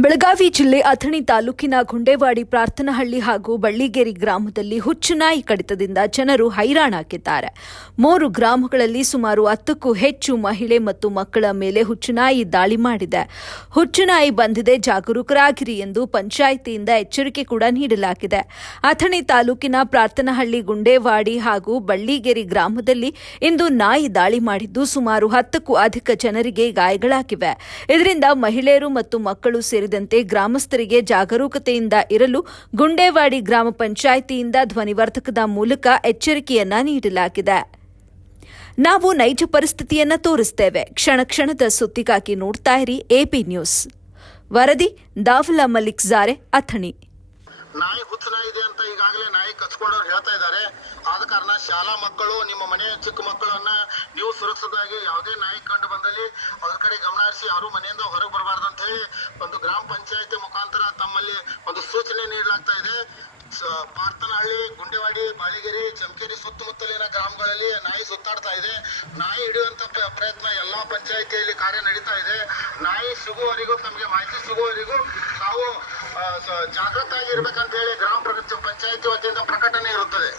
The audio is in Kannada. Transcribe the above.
ಬೆಳಗಾವಿ ಜಿಲ್ಲೆ ಅಥಣಿ ತಾಲೂಕಿನ ಗುಂಡೇವಾಡಿ ಪ್ರಾರ್ಥನಹಳ್ಳಿ ಹಾಗೂ ಬಳ್ಳಿಗೇರಿ ಗ್ರಾಮದಲ್ಲಿ ಹುಚ್ಚುನಾಯಿ ಕಡಿತದಿಂದ ಜನರು ಹೈರಾಣಾಗಿದ್ದಾರೆ. 3 ಗ್ರಾಮಗಳಲ್ಲಿ ಸುಮಾರು 10ಕ್ಕೂ ಹೆಚ್ಚು ಮಹಿಳೆ ಮತ್ತು ಮಕ್ಕಳ ಮೇಲೆ ಹುಚ್ಚುನಾಯಿ ದಾಳಿ ಮಾಡಿದೆ. ಹುಚ್ಚುನಾಯಿ ಬಂದಿದೆ, ಜಾಗರೂಕರಾಗಿರಿ ಎಂದು ಪಂಚಾಯಿತಿಯಿಂದ ಎಚ್ಚರಿಕೆ ಕೂಡ ನೀಡಲಾಗಿದೆ. ಅಥಣಿ ತಾಲೂಕಿನ ಪ್ರಾರ್ಥನಹಳ್ಳಿ, ಗುಂಡೇವಾಡಿ ಹಾಗೂ ಬಳ್ಳಿಗೇರಿ ಗ್ರಾಮದಲ್ಲಿ ಇಂದು ನಾಯಿ ದಾಳಿ ಮಾಡಿದ್ದು ಸುಮಾರು 10ಕ್ಕೂ ಅಧಿಕ ಜನರಿಗೆ ಗಾಯಗಳಾಗಿವೆ. ಇದರಿಂದ ಮಹಿಳೆಯರು ಮತ್ತು ಮಕ್ಕಳು ಸೇರಿದಂತೆ ಗ್ರಾಮಸ್ಥರಿಗೆ ಜಾಗರೂಕತೆಯಿಂದ ಇರಲು ಗುಂಡೇವಾಡಿ ಗ್ರಾಮ ಪಂಚಾಯಿತಿಯಿಂದ ಧ್ವನಿವರ್ಧಕದ ಮೂಲಕ ಎಚ್ಚರಿಕೆಯನ್ನ ನೀಡಲಾಗಿದೆ. ನಾವು ನೈಜ ಪರಿಸ್ಥಿತಿಯನ್ನ ತೋರಿಸುತ್ತೇವೆ. ಕ್ಷಣ ಕ್ಷಣದ ಸುದ್ದಿಗಾಗಿ ನೋಡ್ತಾ ಇರಿ ಎಪಿ ನ್ಯೂಸ್. ವರದಿ ದಾವಲಾ ಮಲಿಕ್ ಜಾರೆ, ಅಥಣಿ. ನಾಯಿ ಹುಚ್ಚನಾಯಿ ಇದೆ ಅಂತ ಈಗಾಗಲೇ ನಾಯಿ ಕಚ್ಕೊಂಡವ್ರು ಹೇಳ್ತಾ ಇದ್ದಾರೆ. ಆದ ಕಾರಣ ಶಾಲಾ ಮಕ್ಕಳು, ನಿಮ್ಮ ಮನೆಯ ಚಿಕ್ಕ ಮಕ್ಕಳನ್ನ ನೀವು ಸುರಕ್ಷಿತವಾಗಿ ಯಾವುದೇ ನಾಯಿ ಕಂಡು ಬಂದಲ್ಲಿ ಅದ್ರ ಕಡೆ ಗಮನ ಹರಿಸಿ, ಯಾರು ಮನೆಯಿಂದ ಹೊರಗೆ ಬರಬಾರ್ದು ಅಂತ ಹೇಳಿ ಒಂದು ಗ್ರಾಮ ಪಂಚಾಯತಿ ಮುಖಾಂತರ ತಮ್ಮಲ್ಲಿ ಒಂದು ಸೂಚನೆ ನೀಡಲಾಗ್ತಾ ಇದೆ. ಪಾರ್ತನಹಳ್ಳಿ, ಗುಂಡೇವಾಡಿ, ಬಾಳಿಗೆರೆ, ಚಮಕೇರಿ ಸುತ್ತಮುತ್ತಲಿನ ಗ್ರಾಮಗಳಲ್ಲಿ ನಾಯಿ ಸುತ್ತಾಡ್ತಾ ಇದೆ. ನಾಯಿ ಹಿಡಿಯುವಂತ ಪ್ರಯತ್ನ ಎಲ್ಲಾ ಪಂಚಾಯತಿಯಲ್ಲಿ ಕಾರ್ಯ ನಡೀತಾ ಇದೆ. ನಾಯಿ ಸಿಗುವವರೆಗೂ, ತಮಗೆ ಮಾಹಿತಿ ಸಿಗುವವರೆಗೂ ತಾವು ಜಾಗೃತರಾಗಿ ಇರ್ಬೇಕಂತ ಹೇಳಿ ಗ್ರಾಮ ಪಂಚಾಯತಿ ವತಿಯಿಂದ ಪ್ರಕಟಣೆ ಇರುತ್ತದೆ.